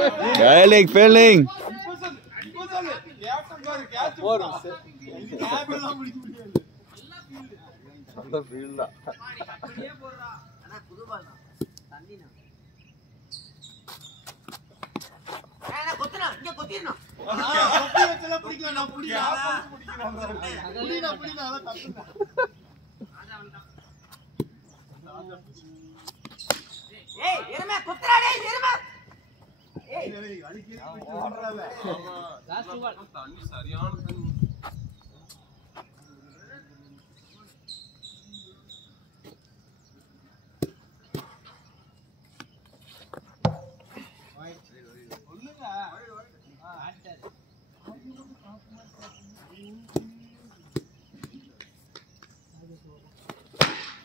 Fielding.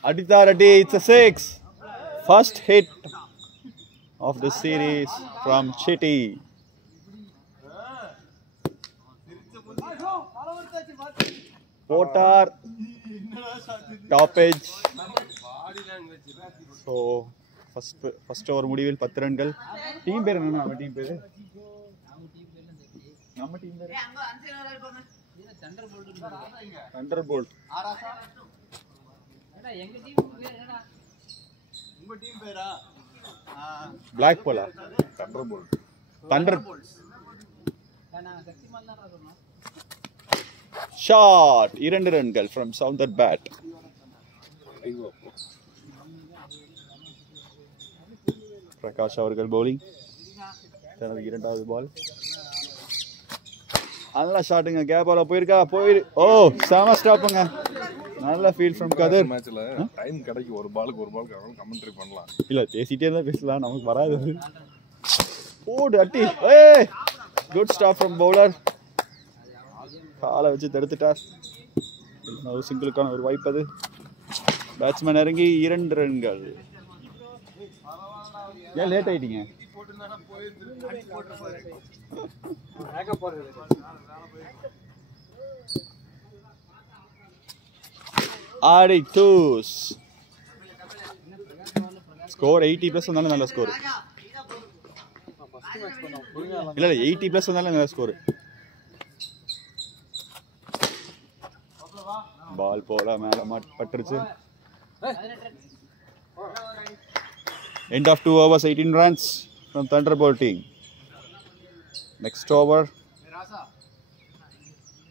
Aditya Reddy, it's a 6. First hit of the series from Chitty. Potar, top edge. So, first over முடிவில் 10 ரன்கள். Team பேர் என்ன நம்ம team பேரு? நம்ம டீம் பேரு Thunderbolt. எங்க டீம் பேர் என்னடா? உங்க டீம் பேரா? Black Polar. Thunderbolt. Thunderbolts. நான் சக்திமான் தான் சொன்னேன். Shot. 2 ரன்கள் from Sounder bat. பிரகாஷ் அவர்கள் bowling. தனது இரண்டாவது பால். நல்ல ஷாட்டுங்க, கேப் பால போயிருக்கா ஓ செம ஸ்டாப்புங்க. நல்ல ஃபீல் ஃப்ரம் கதிர். மேட்ச்ல டைம் கிடைக்கு ஒரு பாலுக்கு கமெண்ட்ரி பண்ணலாம். இல்ல பேசிட்டே இருந்தா பேசலாம், நமக்கு வராது. ஓடு அட்டி. ஏய் குட் ஸ்டாப் ஃப்ரம் பவுலர். காலை வச்சு தடுத்துட்டார். ஒரு சிங்கிளுக்கான ஒரு வாய்ப்பு அது. பேட்ஸ்மேன் இறங்கி 2 ரன்கள். ஏன் லேட் ஆயிட்டீங்க? ஆடி டூஸ். ஸ்கோர் 80+ வந்தாலும் நல்ல ஸ்கோர். இல்ல 80+ வந்தாலும் நல்ல ஸ்கோர். பால் போல மேல பட்டுருச்சு. End of 2 overs, 18 runs from Thunderbolt team. Next over.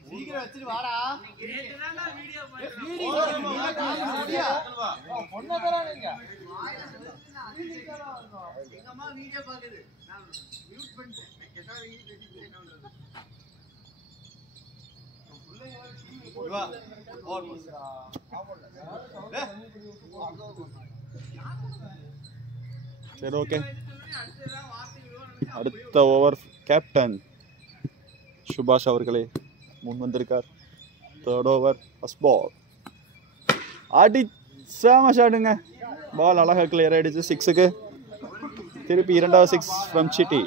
சீக்கிரம் வச்சிட்டு வாடா. நேத்துதான்டா வீடியோ பொண்ணதறானீங்க. எங்க அம்மா வீடியோ பாக்குது. நான் மியூட் பண்ணிட்டேன். கேட்டா வீடியோ பேசிட்டே என்னன்றது. வா. ஆல்மோஸ்ட். சரி ஓகே. அடுத்த ஓவர் கேப்டன் சுபாஷ் அவர்களே முன் வந்திருக்கார். Third over first ball. அடி செம ஷாட்டுங்க. பால் அழகா கிளியர் ஆயிடுச்சு 6க்கு. திருப்பி இரண்டாவது 6 ஃப்ரம் சிட்டி.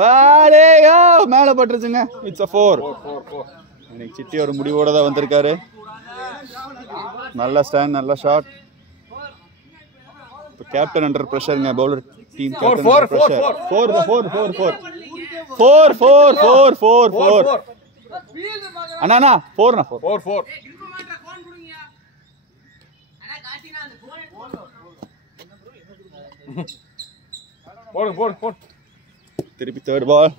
பாலேயோ மேல பட்டுருச்சுங்க. It's a 4. இன்னைக்கு சிட்டி ஒரு முடிவோட தான் வந்திருக்காரு. நல்ல ஸ்டாண்ட், நல்ல ஷாட். கேப்டன் அண்டர் பிரஷருங்க. Bowler team captain under pressure. 4 அண்ணா 4 திருப்பி தேர்ட் பால்.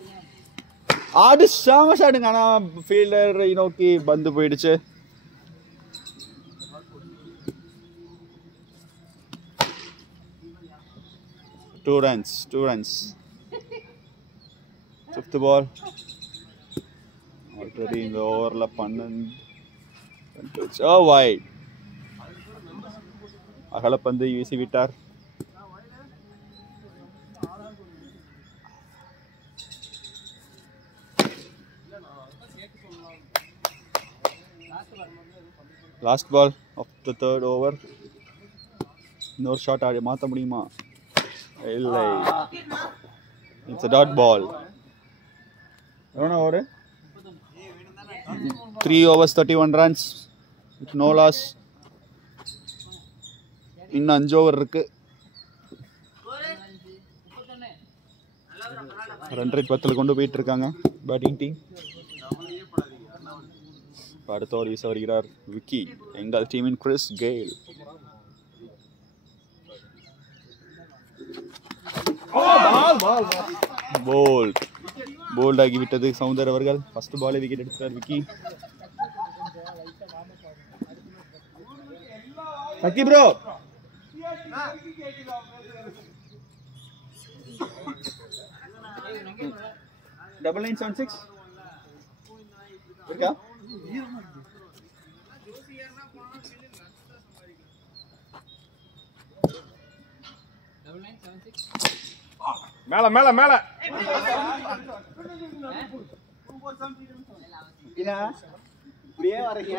ஆடு செம ஷாட்டுங்க. ஆனா ஃபீல்டர் நோக்கி பந்து போயிடுச்சு. Two runs. Fifth ball. Already in the over la 12. Oh wide. அகல பந்து வீசி விட்டார். Last ball of the third over. இன்னொரு ஷாட் ஆடி மாற்ற முடியுமா? இல்லை. It's a dot ball. எவ்வளோ over? 3 overs 31 runs with no loss. இன்னும் 5 ஓவர் இருக்கு. ரன் ரேட் 10ல் கொண்டு போயிட்டு இருக்காங்க பேட்டிங் டீம். அடுத்த ஓவர் வீச வருகிறார் விக்கி, எங்கள் டீமின் கிறிஸ் கெயில். போல்ட் ஆகிவிட்டது சௌந்தர் அவர்கள். ஃபர்ஸ்ட் பாலே விக்கெட் எடுத்தார் விக்கி. சக்கி ப்ரோ டபுள் 976 இருக்கா? மேல மேல மேல இப்படியே வரீங்க.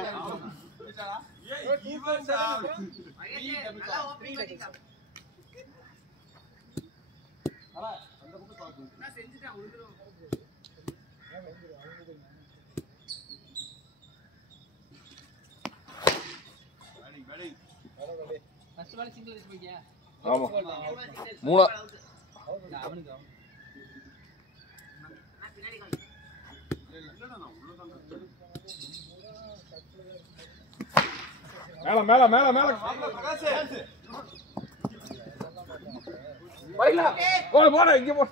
ஆமா 3 மேல மேல மேல மேல போடு போடு இங்க போ.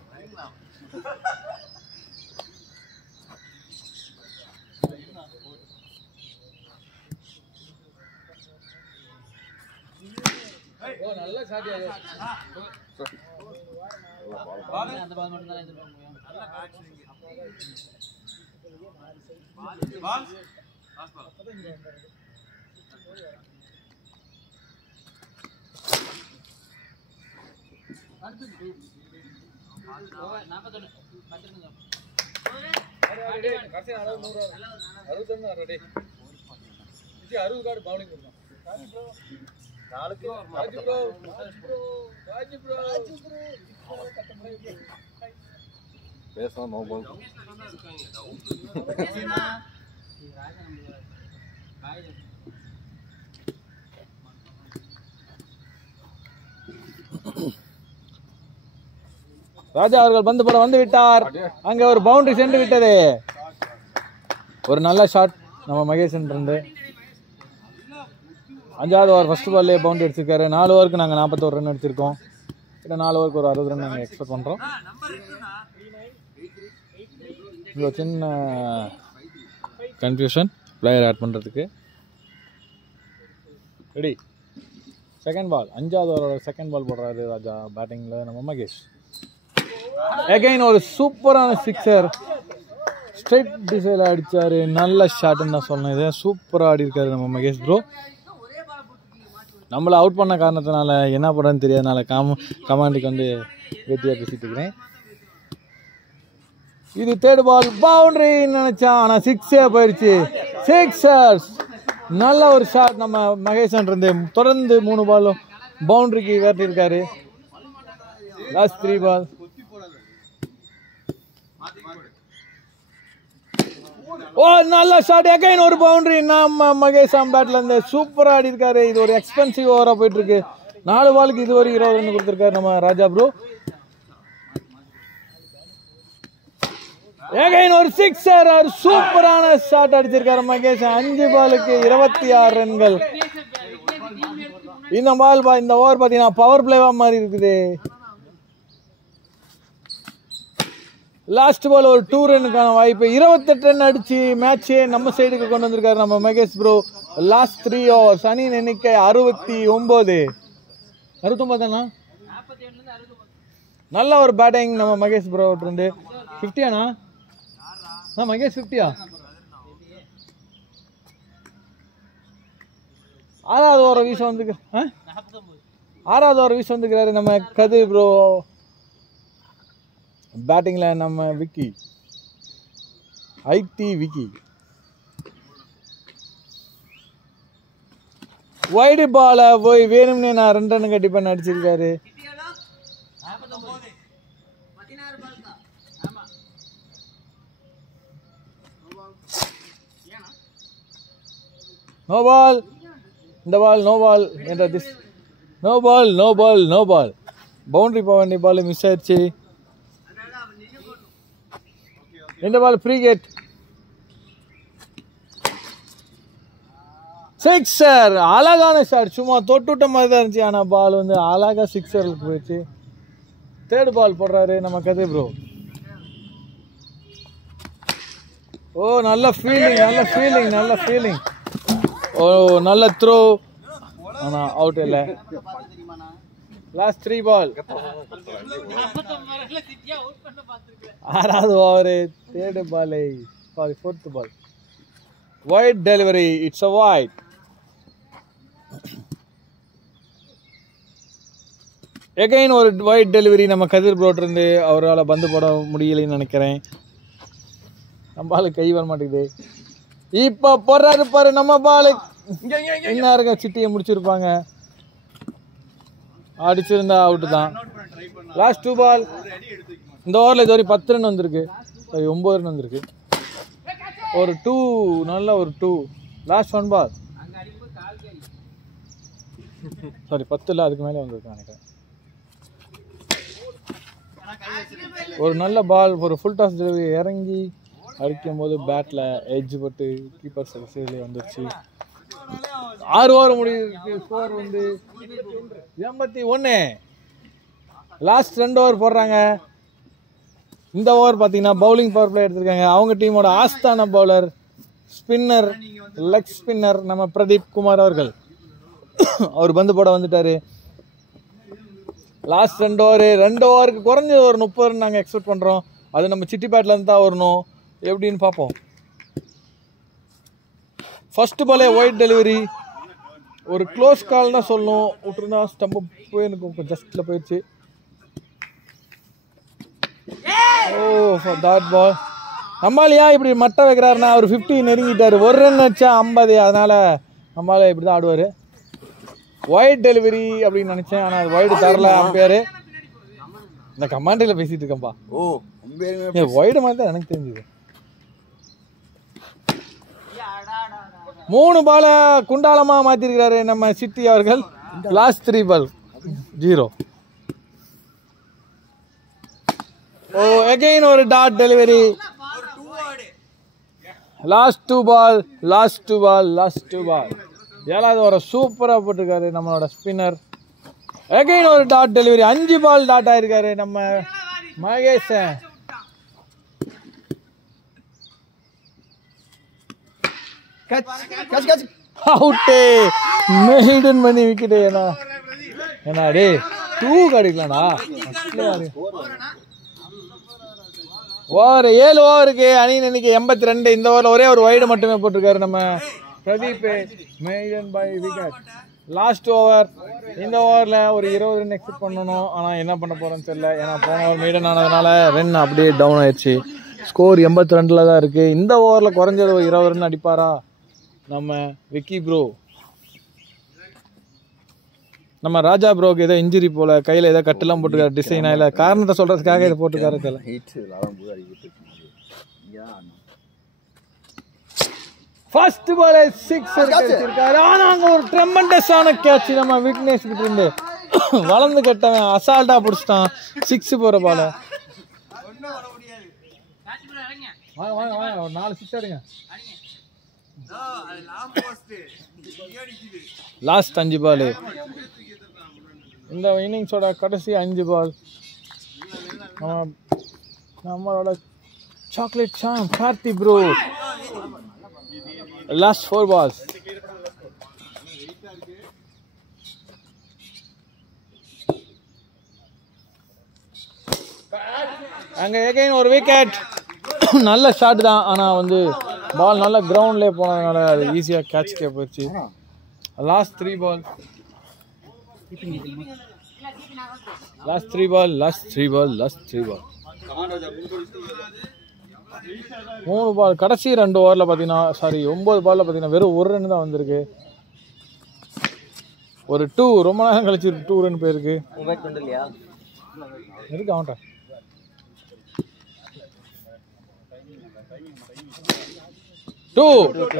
நல்ல ஷாட் அந்த பால் மட்டும் தான் எதிர்பார்க்க முடியும். பேசலாம் நோ பால். ராஜா அவர்கள் பந்து போட வந்து விட்டார். அங்கே ஒரு பவுண்டரி சென்று விட்டது. ஒரு நல்ல ஷாட் நம்ம மகேசன் இருந்து. 5வது ஓவர் ஃபர்ஸ்ட் பால்லே பவுண்டரி அடிச்சிருக்காரு. 4 ஓவருக்கு நாங்கள் 41 ரன் அடிச்சிருக்கோம். கிட்ட 4 ஓவருக்கு ஒரு 60 ரன் நாங்கள் எக்ஸ்பெக்ட் பண்ணுறோம். இவ்வளோ சின்ன கன்ஃபியூஷன் பிளேயர் ஆட் பண்ணுறதுக்கு. ரெடி. செகண்ட் பால் 5வது ஓவரோட செகண்ட் பால் போடுறாரு ராஜா பேட்டிங்கில் நம்ம மகேஷ். அகைன் ஒரு சூப்பரான சிக்ஸர் ஸ்ட்ரைட் டிசைல அடிச்சாரு. நல்ல ஷாட்னு தான் சொன்னேன். இது சூப்பராக ஆடி இருக்காரு நம்ம மகேஷ் ப்ரோ. நம்மளை அவுட் பண்ண காரணத்தினால என்ன பண்ணுறதுன்னு தெரியாதனால கமாண்டுக்கு வந்து வெற்றியாக பேசிட்டு இருக்கிறேன். இது தேர்ட் பால் பவுண்டரின்னு நினைச்சான், ஆனால் 6 போயிடுச்சு. சிக்ஸர்ஸ் நல்ல ஒரு ஷாட் நம்ம மகேசன் இருந்து. தொடர்ந்து 3 பாலும் பவுண்டரிக்கு விரட்டியிருக்காரு. லாஸ்ட் 3 பால். ஓ நல்ல ஷாட். அகைன் ஒரு பவுண்டரி நம்ம மகேஷ் பேட்ல இருந்து சூப்பரா ஆடி இருக்காரு. இது ஒரு எக்ஸ்பென்சிவ் ஓவரா போயிட்டு இருக்கு. 4 பாலுக்கு இது ஒரு 20 ரன் கொடுத்திருக்காரு நம்ம ராஜா ப்ரோ. அகைன் ஒரு சிக்ஸர். சூப்பரான ஷாட் அடிச்சிருக்காரு மகேஷ். 5 பாலுக்கு 26 ரன்கள். இந்த ஓவர் பாத்தீங்கன்னா பவர் பிளேவா மாதிரி இருக்குது. லாஸ்ட் பால் ஒரு 2 ரன்னுக்கான வாய்ப்பு. 28 ரன் அடிச்சு மேட்சே நம்ம சைடுக்கு கொண்டு வந்திருக்காரு நம்ம மகேஷ் ப்ரோ. லாஸ்ட் 3 ஓவர்ஸ் அணியின் எண்ணிக்கை 69 தானா? நல்ல ஒரு பேட்டிங் நம்ம மகேஷ் ப்ரோ இருந்து. 50ஆனா மகேஷ் 50யா? 6வது ஓவர் வீச வந்துக்கிறாரு நம்ம கதிர் ப்ரோ. பேட்டிங்ல நம்ம விக்கி ஐடி விக்கி. வைடு பால போய் வேணும்னே நான் 2 ரன் கட்டி பண்ண அடிச்சிருக்காரு. No ball. இந்த பால் நோ பால் என்ற நோ பால் பவுண்டரி போக வேண்டிய பால் மிஸ் ஆயிடுச்சு. இந்த பால் ஃப்ரீ கேட். சிக்ஸர். அழகான ஷாட். சும்மா தொட்டுவிட்ட மாதிரி தான் இருந்துச்சு. ஆனால் பால் வந்து அழகா சிக்ஸருக்கு போயிடுச்சு. தேர்ட் பால் போடுறாரு நம்ம கதிர் ப்ரோ. ஓ நல்ல ஃபீலிங். ஓ நல்ல த்ரோ. ஆனால் அவுட் இல்லை. Last 3 ball. 6வது over. Third ball sorry 4th ball. Wide delivery. It's a wide. Again ஒரு வைட் டெலிவரி நம்ம கதிர் ப்ரோட் இருந்து. அவரால் பந்து போட முடியலைன்னு நினைக்கிறேன். நம்ம பாலு கை வர மாட்டேங்குது. இப்போ போடுறாரு பாரு நம்ம பாலு. என்ன இருக்க சிட்டியை முடிச்சிருப்பாங்க. அடிச்சிருந்தா அவுட்டு தான். லாஸ்ட் 2 பால். இந்த ஓவரில் இது வரைக்கும் 10 ரன் வந்திருக்கு. 9 ரன் வந்திருக்கு. ஒரு 2 நல்ல ஒரு 2. லாஸ்ட் 1 பால். சாரி 10 இல்லை அதுக்கு மேலே வந்திருக்கு நினைக்கிறேன். ஒரு நல்ல பால். ஒரு ஃபுல் டாஸ் டெலிவரி. இறங்கி அடிக்கும் போது பேட்டில் எட்ஜ் பட்டு கீப்பர் சைட்லேயே வந்துருச்சு. 6 ஓவர் முடியிருக்கு. ஸ்கோர் வந்து 81. லாஸ்ட் 2 ஓவர் போடுறாங்க. இந்த ஓவர் பார்த்தீங்கன்னா பவுலிங் பவர் பிளே எடுத்திருக்காங்க. அவங்க டீமோட ஆஸ்தான பவுலர் ஸ்பின்னர் லெக் ஸ்பின்னர் நம்ம பிரதீப் குமார் அவர்கள். அவர் பந்து போட வந்துட்டாரு. Last 2 over. 2 ஓவருக்கு குறைஞ்சது ஒரு 30 ரன் நாங்கள் எக்ஸ்பெக்ட் பண்ணுறோம். அது நம்ம சிட்டி பேட்லேருந்து தான் வரணும். எப்படின்னு பார்ப்போம். ஃபர்ஸ்ட் பாலே ஒயிட் டெலிவரி. ஒரு க்ளோஸ் கால் தான் சொல்லணும். விட்டுருந்தா ஸ்டம்பு போயிருக்கும். ஜஸ்ட்ல போயிடுச்சு. O dot ball. நம்மாலியா இப்படி மட்டை வைக்கிறாருன்னா அவர் 50 நெருங்கிட்டாரு. ஒரு ரன் அடிச்சா 50. அதனால நம்மளால இப்படி தான் ஆடுவார். ஒயிட் டெலிவரி அப்படின்னு நினைச்சேன். ஆனால் அது ஒயிட் தரல அம்பையர். இந்த கமாண்டில் பேசிட்டு இருக்கேன்ப்பா. ஒயிட் மாதிரி தான் எனக்கு தெரிஞ்சுது. 3 பால குண்டாலமா மாத்திருக்கிறாரு நம்ம சிட்டி அவர்கள். லாஸ்ட் 3 பால் 0. ஓ அகைன் ஒரு டாட் டெலிவரி. லாஸ்ட் 2 பால். 7வது ஓவர் சூப்பராக போட்டிருக்காரு நம்மளோட ஸ்பின்னர். அகைன் ஒரு டாட் டெலிவரி. 5 பால் டாட் ஆயிருக்காரு நம்ம மகேஷன். அவுட்டே. மெய்டன் பண்ணி விக்கெட். ஏன்னா டே 2 அடிக்கலாம்டா. ஓவர் 7 ஓவருக்கு அணியின் எண்ணிக்கை 82. இந்த ஓவரில் ஒரே ஒரு வைடு மட்டுமே போட்டிருக்காரு நம்ம Pradeep. Maiden by wicket. Last over. இந்த ஓவரில் ஒரு 20 ரன் எக்ஸ்பெக்ட் பண்ணணும். ஆனால் என்ன பண்ண போகிறோன்னு தெரியல. ஏன்னா போன ஓவர் மெய்டன் ஆனதுனால ரன் அப்படியே டவுன் ஆயிடுச்சு. ஸ்கோர் 82 தான் இருக்குது. இந்த ஓவரில் குறைஞ்சது ஒரு 20 ரன் அடிப்பாரா நம்ம விக்கி ப்ரோ. நம்ம ராஜா ப்ரோக்கு ஏதோ இன்ஜுரி போல. கையில் ஏதோ கட்டெல்லாம் போட்டுருக்காரு. டிசைனா இல்லை காரணத்தை சொல்கிறதுக்காக இதை போட்டுருக்காரு தெரியல. ஃபர்ஸ்ட் பால் 6 அடிச்சிருக்காரு. ஆனால் அங்கே ஒரு ட்ரெமெண்டஸான கேட்ச் நம்ம விக்னேஷ் கிட்ட இருந்து. வளர்ந்து கட்டவன் அசால்ட்டாக பிடிச்சிட்டான் 6 போகிற பால. ஒரு 4 6 அடிங்க. Last 5 ball. இந்த இன்னிங்ஸோட கடைசி 5 பால். நம்மளோட chocolate Sam Karthi bro. Last 4 balls. அங்கே எகைன் ஒரு விக்கெட். நல்ல ஷாட் தான். ஆனால் வந்து பால் நல்ல கிரவுண்ட்லேயே போனதுனால அது ஈஸியாக கேட்ச்க்கே போயிடுச்சு. லாஸ்ட் 3 பால். 3 பால். கடைசி 2 ஓவரில் பார்த்தீங்கன்னா 9 பாலில் பார்த்தீங்கன்னா வெறும் 1 ரன் தான் வந்திருக்கு. ஒரு 2 ரொம்ப நேரம் கழிச்சு 2 ரன் போயிருக்கு. இருக்கு அவன்டா.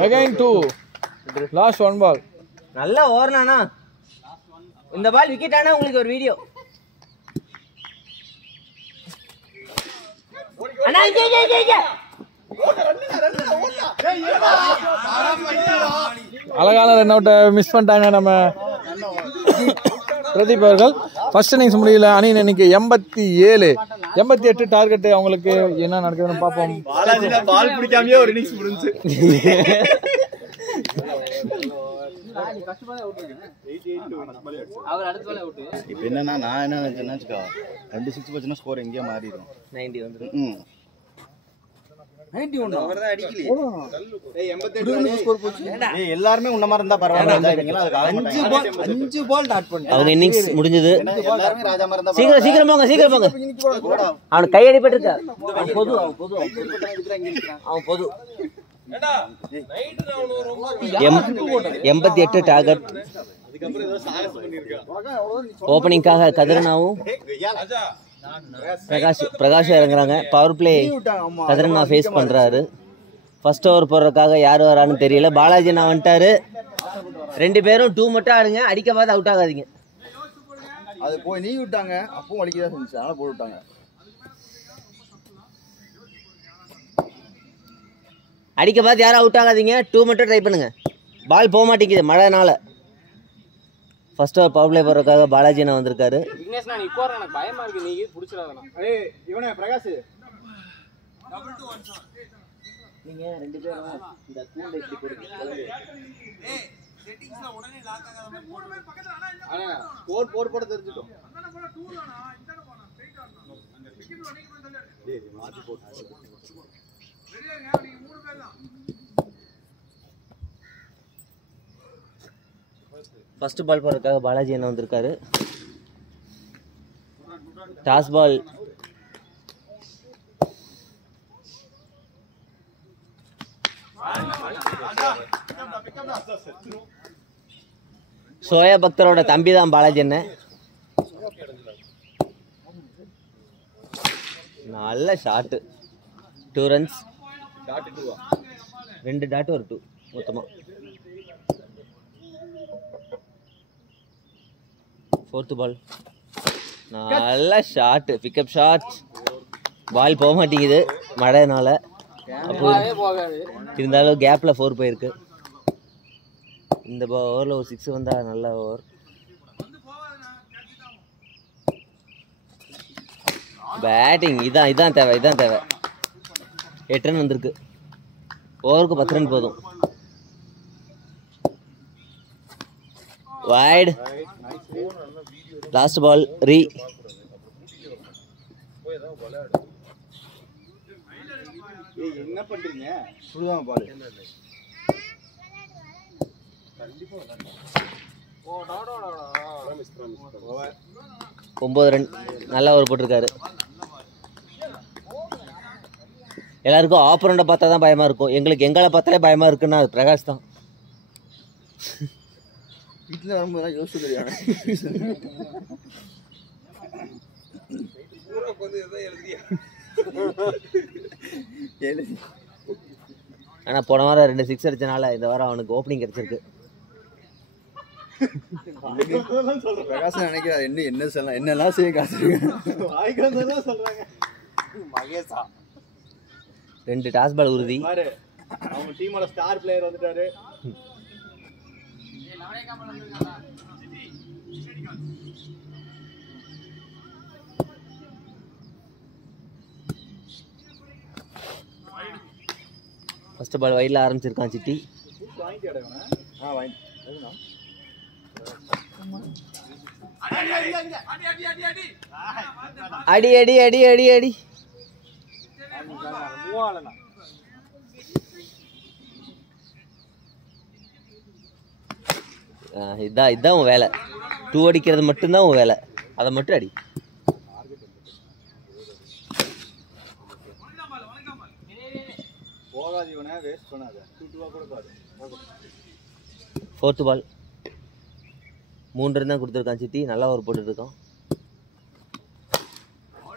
Again 2. Last 1 ball. நல்லா ஓடுனானா இந்த பால் விக்கெட் ஆனா உங்களுக்கு ஒரு வீடியோ. அண்ணா இங்க அழகான ரன் அவுட்டை மிஸ் பண்ணிட்டாங்க நம்ம பிரதீப் அவர்கள். ஃபர்ஸ்ட் இன்னிங்ஸ் முடியல, அணியின் எண்ணிக்கை 87, 88 டார்கெட். அவங்களுக்கு என்ன நடக்குதுன்னு பார்ப்போம். பால் பிடிக்காமயே ஒரு இன்னிங்ஸ் முடிஞ்சு. இப்போ என்னன்னா நான் என்ன நினைச்சேன்னா 2 6 வச்சுன்னா ஸ்கோர் எங்கேயோ மாறிடும். 90 வந்துரும். 91 அவர்தான் அடிக்கலையே. ஏய் 88 ஸ்கோர் போச்சு. ஏய் எல்லாரும் உன்ன மாதிரி இருந்தா பரவாயில்லை. இவங்க அதுக்கு 5 பால் டாட் பண்ணி அவங்க இன்னிங்ஸ் முடிஞ்சது. எல்லாரும் ராஜா மாதிரி இருந்தா சீக்கிரம் சீக்கிரம் போங்க சீக்கிரம் போங்க. அவன் கை அடிபட்டுருக்கா. அவன் பொது 88 டார்கெட். ஓப்பனிங்காக கதிரனாவும் பிரகாஷ் இறங்குறாங்க. பவர் பிளே கதிரனா ஃபேஸ் பண்றாரு. ஃபர்ஸ்ட் ஓவர் போடுறதுக்காக யார் வரான்னு தெரியல. பாலாஜி நான் வந்துட்டாரு. 2 பேரும் 2 மட்டும் ஆடுங்க. அடிக்க பார்த்து அவுட் ஆகாதீங்க. அது போய் நீ விட்டாங்க, அப்பவும் வலிக்கதான் செஞ்சுச்சு, அதனால போட்டு விட்டாங்க. அடிக்க பார்த்து யாரும் அவுட் ஆகாதீங்க. 2 மட்டும் ட்ரை பண்ணுங்க. பால் போக மாட்டேங்குது மழைனால. ஃபர்ஸ்ட் ஓவர் பவர் பிளே போடுறதுக்காக பாலாஜி நான் வந்திருக்காரு. பயமா இருக்கு. நீ புடிச்சிடாதனா இவனே பிரகாஷ் நீங்க 2 பேரும் இந்த கூண்டை இப்படி போடுங்க. போட தெரிஞ்சுட்டோம். ஃபர்ஸ்ட் பால் போடுறதுக்காக பாலாஜி என்ன வந்திருக்காரு. டாஸ் பால் சோயா பக்தரோட தம்பி தான் பாலாஜி என்ன. நல்ல ஷாட்டு. 2 runs. 2 டாட் ஒரு 2 மொத்தமா. 4th பால் நல்ல ஷாட். Pickup shot. பால் போக மாட்டேங்குது மழைனால. அப்போ இருந்தாலும் கேப்ல 4 போயிருக்கு. இந்த ஓவரில் ஒரு 6 வந்தா நல்ல ஓவர். பேட்டிங் இதான் தேவை. 8 ரன் வந்திருக்கு. ஓவருக்கு 10 ரன் போதும். வைட். லாஸ்ட் பால் ரீ. என்ன பண்றீங்க? சுடுதான் பால். 9 ரன். நல்லா ஓவர் போட்டிருக்காரு. எல்லாருக்கும் ஆப்பரண்ட பார்த்தா தான் பயமா இருக்கும். எங்களை பார்த்தாலே பயமா இருக்குன்னா அது பிரகாஷ் தான். வீட்டுல வரும்போது யோசிச்சு தெரியாது. ஆனா போன வாரம் 2 6 அடிச்சனால இந்த வாரம் அவனுக்கு ஓப்பனிங் கிடைச்சிருக்கு. பிரகாஷ் நினைக்கிறார் என்ன சொல்லலாம், என்னெல்லாம் செய்ய காசு சொல்றாங்க. மகேஷா 2 டாஸ் பால் உறுதி. அவங்க டீமோட ஸ்டார் பிளேயர் வந்துட்டாரு. ஃபர்ஸ்ட் பால் வைட்ல ஆரம்பிச்சிருக்கான் சிட்டி. அடி அடி அடி அடி அடி. இதான் உன் வேலை. 2 அடிக்கிறது மட்டும்தான் உன் வேலை. அதை மட்டும் அடி. போகாது, இவனை வேஸ்ட் பண்ணாத. 2 கூட பாரு. 4th பால் 3 ரன் தான் கொடுத்துருக்கான் சிட்டி. நல்லா ஓவர் போட்டுட்டு இருக்கான்.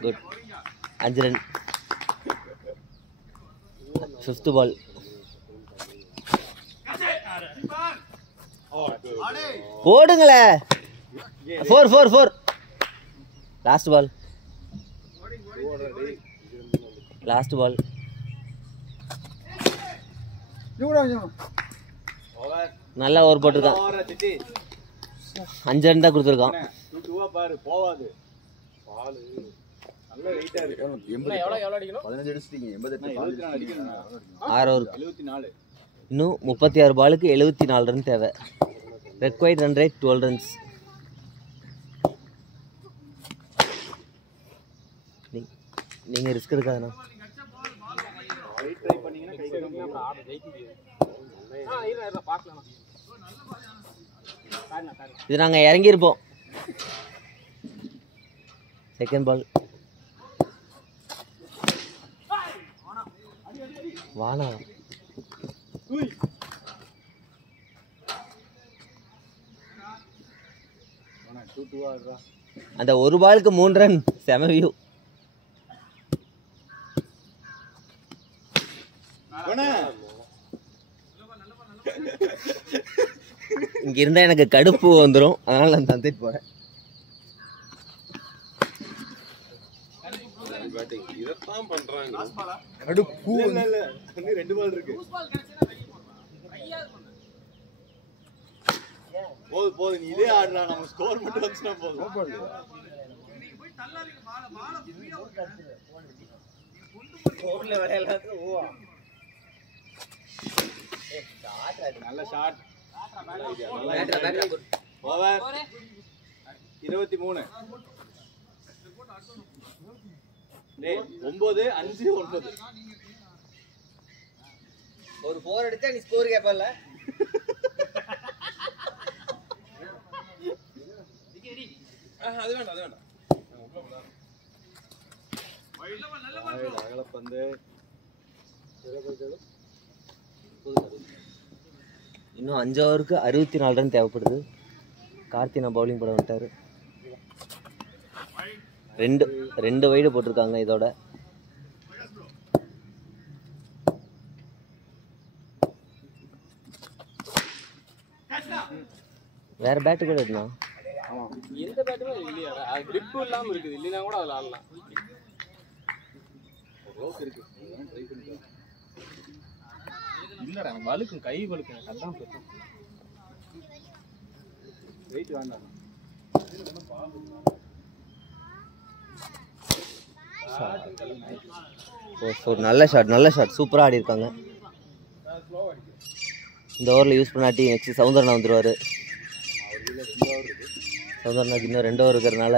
குட். 5 ரன். 5th பால் போடுங்களே. 4 லாஸ்ட் பால் நல்லா ஓவர் போட்டிருக்கான் 5 ரன் தான் கொடுத்துருக்கான் பாரு போவாது பால் நல்ல வெயிட்டா இருக்கு. எவ்வளவு அடிக்கணும்? 15 அடிச்சிட்டீங்க. 88 74 அடிக்கணும். 6 ஓவர் 74. இன்னும் 36 பாலுக்கு 74 ரன் தேவை. Required run rate 12 runs. நீங்க ரிஸ்க் எடுக்காதண்ணா. ட்ரை பண்ணீங்கன்னா கை கம்மியா ஆட ஜெயிக்க முடியாது. இல்ல பார்க்கலாம். இது நாங்க இறங்கியிருப்போம். செகண்ட் பால் வானா அந்த ஒரு பாலுக்கு 3 ரன். செம வியூ. இங்க இருந்தா எனக்கு கடுப்பு வந்துடும், அதனால நான் தந்துட்டு போறேன். இதைத்தான் பண்றாங்க. கடுப்பு. இல்ல 2 பால் இருக்கு. போது நீ இதே ஆடுறா, நம்ம ஸ்கோர் மட்டும் வந்துச்சுனா போதும். நல்ல ஷாட். ஓவர் 23. டேய் 9 5 9. ஒரு 4 அடிச்சா நீ ஸ்கோர் கேப்பல்ல. அது வேண்டாம். அகலப்பந்து. இன்னும் 5 ஓவருக்கு 64 ரன் தேவைப்படுது. கார்த்தினா பவுலிங் போட வந்துட்டாரு. 2 வைடு போட்டிருக்காங்க இதோட. வேற பேட்டு கூட எடுக்கலாம். எந்த பேட்டுமே இல்லையா? அது grip இல்லாம இருக்குது. இல்லைனா கூட அதுல ஆடலாம். இருக்கு. ட்ரை பண்ணிக்கலாம். இல்லடா வலுக்கும் கை வலுக்கும் அதான் பிரச்சனை. வெயிட் வேண்டாம். நல்ல ஷாட் சூப்பரா ஆடி இருக்காங்க. இந்த ஓவரில் யூஸ் பண்ணாட்டி நெக்ஸ்ட் சவுந்தரனா வந்துருவாரு. சவுந்தரனாக்கு இன்னும் 2 ஓவர் இருக்கிறதுனால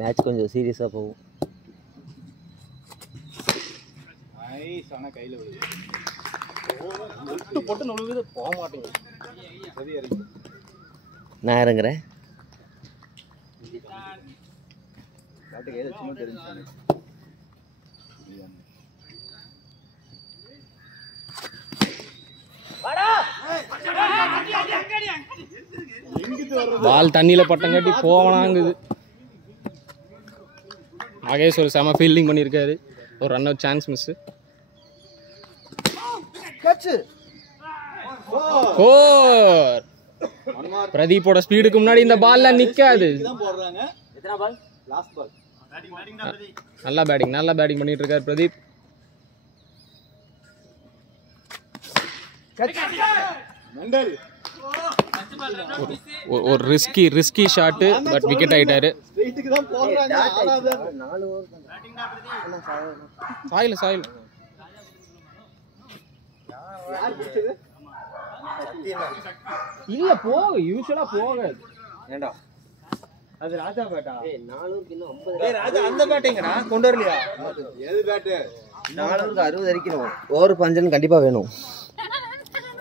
மேட்ச் கொஞ்சம் சீரியஸாக போகும். நைஸ். ஆனா கையில விழுது. போட்டு நுழுவுது போக மாட்டேங்குது. சரி இறங்கி. நான் இறங்குறேன். பாட்டுக்கு ஏதோ சும்மா தெரிஞ்சானே. பால் தண்ணியில பட்டங்காட்டி போவனாங்குது. மகேஷ் ஒரு செம ஃபீல்டிங் பண்ணியிருக்காரு. ஒரு ரன் அவுட் சான்ஸ் மிஸ். பிரதீப்போட ஸ்பீடுக்கு முன்னாடி இந்த பால்ல நிக்காது. இதான் போடுறாங்க. எத்தனை பால்? Last ball. நல்லா பேட்டிங் பண்ணிட்டு இருக்காரு பிரதீப். மெண்டல். ஒரு ரிஸ்கி ஷாட் பட் விக்கெட் ஆயிட்டாரு. ஸ்ட்ரைட்டுக்கு தான் போடுறாங்க. ஆடாத. 4 ஓவர் சாயில் யார் பிடிச்சது? இல்ல யூசுவலா போகாது. ஏண்டா அது ராஜா பேட்டா. 4 ஓவருக்கு இன்னும் 50. டேய் ராஜா அந்த பேட்டிங்கடா கொண்டு வரலையா? எது பேட்? 4 ஓவருக்கு 60 அடிக்கணும். ஓவர் 5 கண்டிப்பா வேணும்.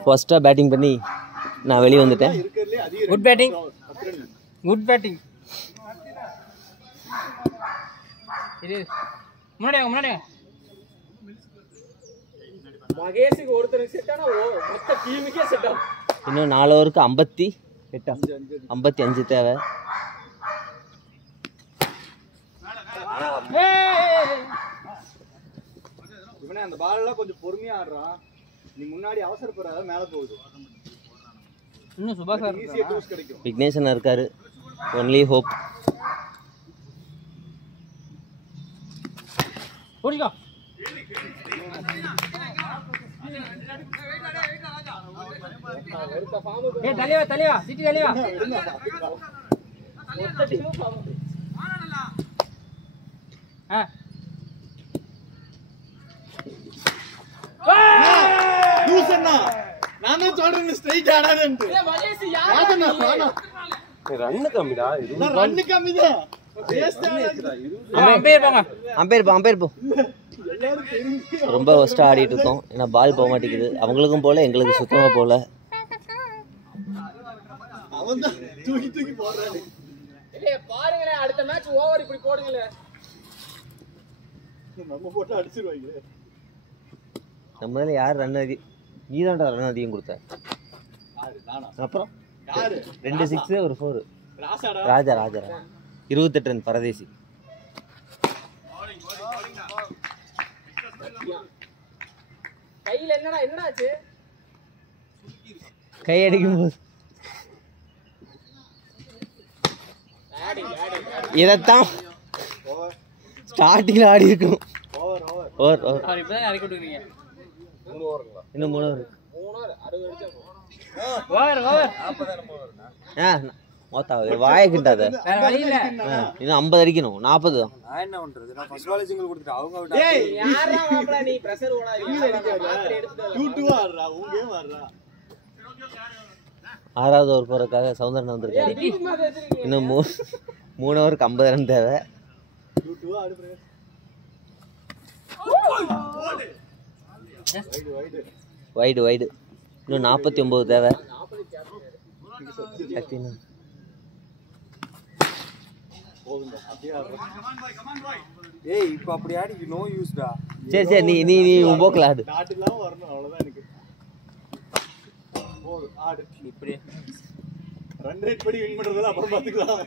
ஃபர்ஸ்டா பேட்டிங் பண்ணி நான் வெளியே வந்துட்டேன். இருக்கறதுல அதிக குட் பேட்டிங். இது முன்னாடி மகேஷுக்கு ஒருத்தருக்கு செட் ஆனா மொத்த டீமுக்கே செட் ஆகும். இன்னும் 4 ஓவருக்கு 55 தேவை. இவனே அந்த பால் எல்லாம் கொஞ்சம் பொறுமையா ஆடுறான். நீ முன்னாடி அவசரப்படாத, மேல போகுது. இன்னும் சுபாஷ் சார் ஈஸியா டூஸ் கிடைக்கும். விக்னேஷன் இருக்காரு. Only hope. போடிக்கோ. ஏய் தலைவா சிட்டி தலைவா. லூசன்னா நான் தான் சொல்றேன் ஸ்ட்ரைட் ஆடாதேன்னு. ரன்னு கம்மிடா. நான் ரன் கம்மிதான். அம்பேர் போ. ரொம்ப ஒஸ்டா ஆடிட்டு இருக்கோம். ஏன்னா பால் போக மாட்டேங்குது. அவங்களுக்கும் போல எங்களுக்கு சுத்தமா போல. அவன் தான் தூக்கி போடுறாரு. இல்லையே பாருங்களே அடுத்த மேட்ச் ஓவர் இப்படி போடுங்களே. நம்ம போட்டு அடிச்சிருவாங்க. நம்மளால யார் ரன் நீதான்டா ரன் அதிகம் கொடுத்த. அப்புறம் 2 6 ஒரு 4. ராஜா 28 ரன் பரதேசி. கையில என்னடா ஆச்சு? கை அடிக்கும் போது இதைத்தான் ஸ்டார்டிங்ல ஆடி இருக்கும். ஓவர் அவர் இப்பதான் இறக்கி விட்டுருக்கீங்க. இன்னும் 3 ஓவர். 3 ஓவர் 60 அடிச்சா ஓவர். மொத்தம் வாயை கிட்டாத. வேற வழி இல்ல. இன்னும் 50 அடிக்கணும். 40 தான். நான் என்ன பண்றது? நான் ஃபர்ஸ்ட் பால் சிங்கிள் கொடுத்துட்டேன். அவங்க விட்டா. ஏய் யாரா மாப்ள நீ பிரஷர் ஓடாதீங்க. எடுத்துட்டு 2-2 ஆடுறா. உன் கேம் ஆடுறா. 6வது ஓவர் போறதுக்காக சௌந்தரன் வந்திருக்காரு. இன்னும் 3 ஓவருக்கு 50 ரன் தேவை. 2-2 ஆடு பிரேஸ். வைடு இன்னும் 49 தேவை. ஏய் இப்போ அப்படி ஆடி நோ யூஸ்டா. சரி நீ உன் போக்கல ஆடு. டாட் இல்லாம வரணும் அவ்வளவுதான் எனக்கு. போடு ஆடு. இப்படி ரன் ரேட் படி வின் பண்றதெல்லாம் அப்புறம் பாத்துக்கலாம்.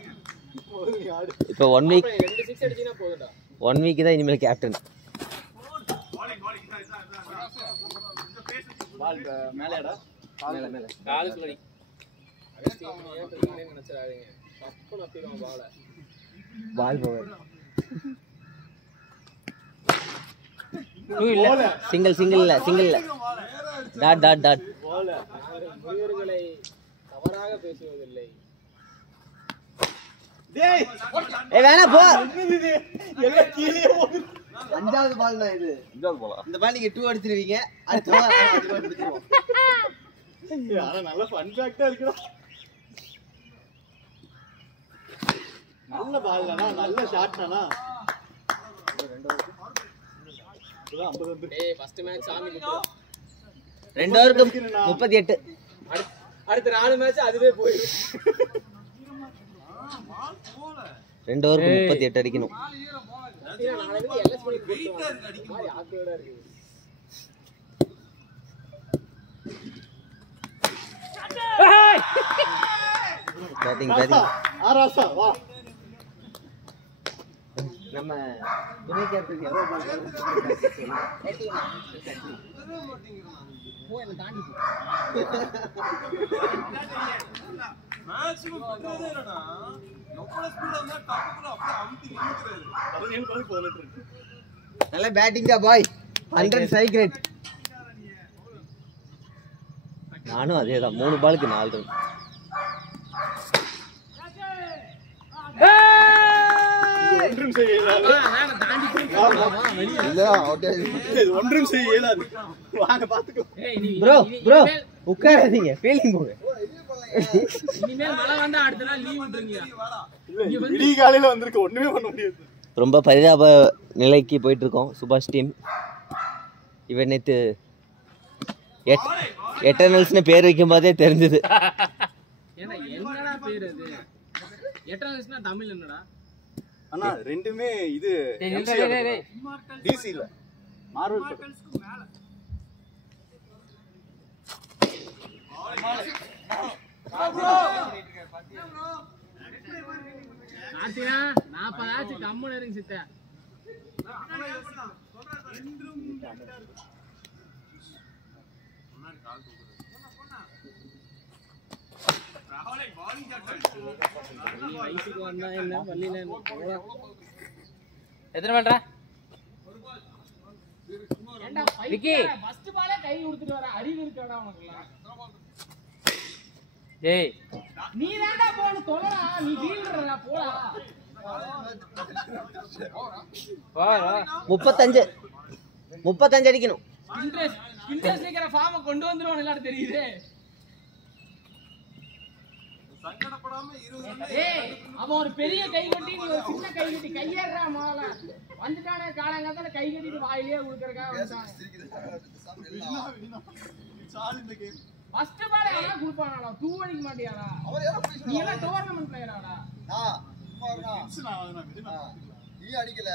போடு நீ ஆடு. இப்போ 1 வீக் 2 6 அடிச்சினா போகும்டா. 1 வீக் தான் இனிமேல் கேப்டன். பால் மேலடா. மேல காலுக்குள்ள அடி. அடிச்சிட்டீங்க நினைச்சறாதீங்க. தப்பு நப்பிடுவான் பால் போவே. சிங்கிள் இல்ல. டாட். போல முயற்சிகளை தவறாக பேசுவதில்லை. டேய் வேணா போ. எல்லாம் கீழே ஓடு. 5வது பால் தான் இது. 5வது பாலா? இந்த பால் நீங்க 2 அடிச்சிருவீங்க. அடுத்த பால் 5 பால் அடிச்சிருவோம். ஆனா நல்ல ஃபன் ஃபேக்ட்டா இருக்குடா. நல்ல பால்னா நல்ல ஷாட்னா. டேய் ஃபர்ஸ்ட் மேட்ச் சாமி குத்து. 2 ஓவருக்கு 38. அடுத்த 4 மேட்ச் அதுவே போயிடும். 2 ஓவருக்கு 38 அடிக்கணும். நாளைக்கு எல்எஸ் பண்ணி போடுவாங்க. மாதிரி ஆக்ரோடா இருக்கு. பேட்டிங் ஆராசா வா. நம்ம துணை கேப்டன் நல்ல பேட்டிங் தான் பாய். 100 ஸ்ட்ரைக் ரேட். நானும் அதே தான். 3 பாலுக்கு 4 ரன். ஒன்றும் செய்ய இயலாது. இல்ல அவுட் ஒன்றும் செய்ய இயலாது. வாங்க பாத்துக்கோ. ப்ரோ உட்காராதீங்க. ஃபீலிங் போங்க. இனிமேல் மழை வந்தா அடுத்த நாள் லீவ் விட்டுருங்க. விடிய காலையில வந்திருக்க ஒண்ணுமே பண்ண முடியாது. ரொம்ப பரிதாப நிலைக்கு போயிட்டு இருக்கோம் சுபாஷ் டீம். இவன் நேற்று எட்டர்னல்ஸ்னு பேர் வைக்கும் போதே தெரிஞ்சது. ஏன்னா என்னடா பேர் அது? எட்டர்னல்ஸ்னா தமிழ் என்னடா? அண்ணா ரெண்டுமே இது டிசி இல்ல மார்வல் படம். கார்த்திகா 40 ஆச்சு கம்முன்னு இருங்க சித்த. வயசுக்கு வந்தா என்ன பள்ளியில எத்தனை பண்ற விக்கி ஃபர்ஸ்ட் பாலே கை கொடுத்துட்டு வர அறிவு இருக்கடா உனக்குலாம். ஏய் நீ தான்டா போன்னு தொலைடா, நீ வீல்றடா போடா. 35 அடிக்கணும். இன்ட்ரெஸ்ட் இருக்கிற ஃபார்மை கொண்டு வந்துருவான் எல்லாரும் தெரியுது. ஏய் அவன் ஒரு பெரிய கை கட்டி நீ ஒரு சின்ன கை கட்டி கையேறா மால வந்துட்டானே காலங்காத்தால கை கட்டிட்டு வாயிலே குடுக்கறதுக்காக வந்துட்டான். ஃபர்ஸ்ட் பால் யாரா குடுப்பானாடா, தூ அடிக்க மாட்டியாடா? நீ எல்லாம் டோர்னமென்ட் பிளேயராடா? நீ அடிக்கல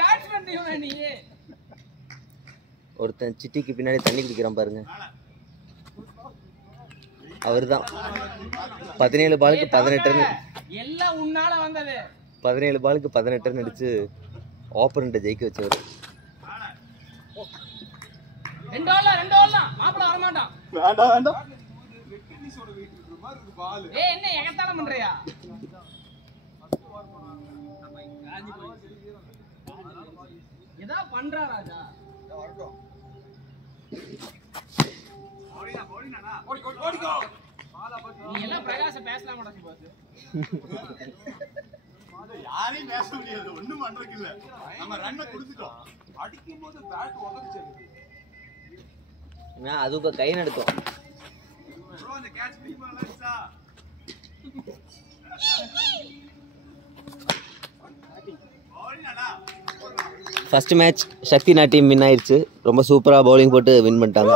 பேட்ஸ்மேன் நீ. ஒருத்தன் சிட்டிக்கு பின்னாடி தண்ணி குடிக்கிறான் பாருங்க, அவர்தான் 17 பாலுக்கு 18 ரன். எல்லாம் உன்னால வந்தது. 17 பாலுக்கு 18 ரன் அடிச்சு ஆப்பரண்ட்டை ஜெயிக்க வச்சவர். 2 ஓவர் தான் மாப்பிள வர மாட்டான். வேண்டாம் ஏய் என்ன எகத்தால பண்றியா? ஏதா பண்றா ராஜா. நீ எல்லாம் பிரகாச பேசலாம் மாட்டா பாத்து. யாரையும் பேச முடியாது, ஒண்ணும் பண்றதுக்கு இல்ல. நம்ம ரன்னை கொடுத்துட்டோம். அடிக்கும் போது பேட் உடைச்சு அதுக்கு கை நடுக்கும். அந்த கேட்ச் பிடிப்பாங்களா? ஃபர்ஸ்ட் மேட்ச் சக்தினா டீம் வின் ஆயிடுச்சு. ரொம்ப சூப்பராக பவுலிங் போட்டு வின் பண்ணிட்டாங்க.